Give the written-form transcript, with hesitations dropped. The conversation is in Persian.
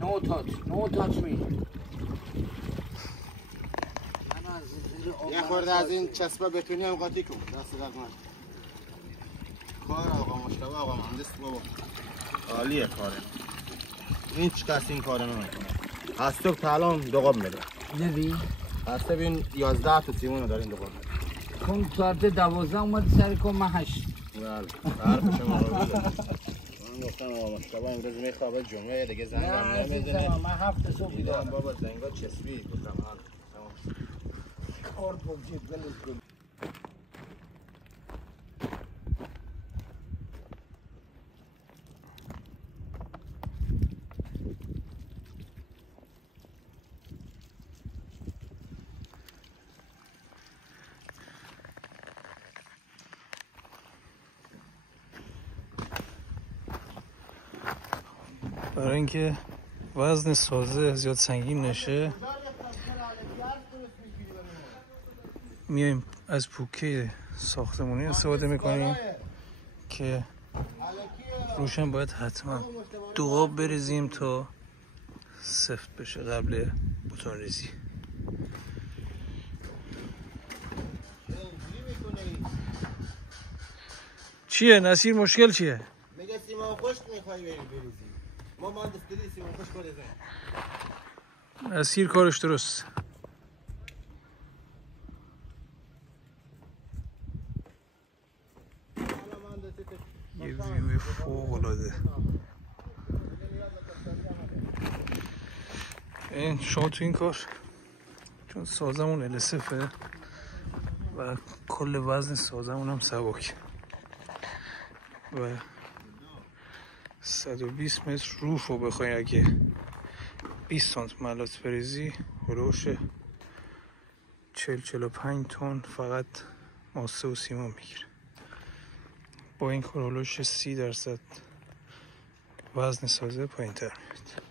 No touch me. یه خورده از این چسبه بتونی هم قاطی کن. دست درد نکنه. کار آقا مشتبه آقا مهندس بابا. عالیه کاره. هیچ کس این کارو نمیکنه. از صبح تا الان دوغاب میده. ندی؟ از ببین 11 تا سیمون دارین دوغاب میده. کن ساعت 12 اومد سر کن من 8. بله. حرف شما رو میگم. من گفتم آقا مشتبه امروز میخوابه جمعه دیگه زنگم نمیزنه. من 7 صبح بیدارم. بابا زنگا چسبید گفتم حال. کارت بگید ولش کن. برای اینکه وزن سازه زیاد سنگین نشه میایم از پوکه ساختمانی استفاده میکنیم که روشن باید حتما دوغاب بریزیم تا سفت بشه قبل بتون ریزی. چیه نصیر مشکل چیه؟ میگه سیمان خشک میخوای بریزی. ما مهندس دیدی سیمان خشک بریزیم. نصیر کارش درست. یه ویوی فوق العاده. این شما تو این کار چون سازمون السفه و کل وزن سازمون هم سبک و 120 متر روف رو بخوایی اگه 20 سانت ملات بریزی هلوش 40-45 تن فقط ماسه و سیمان میگیره. با این کار هلوش 30% وزن سازه پایین تر میاد.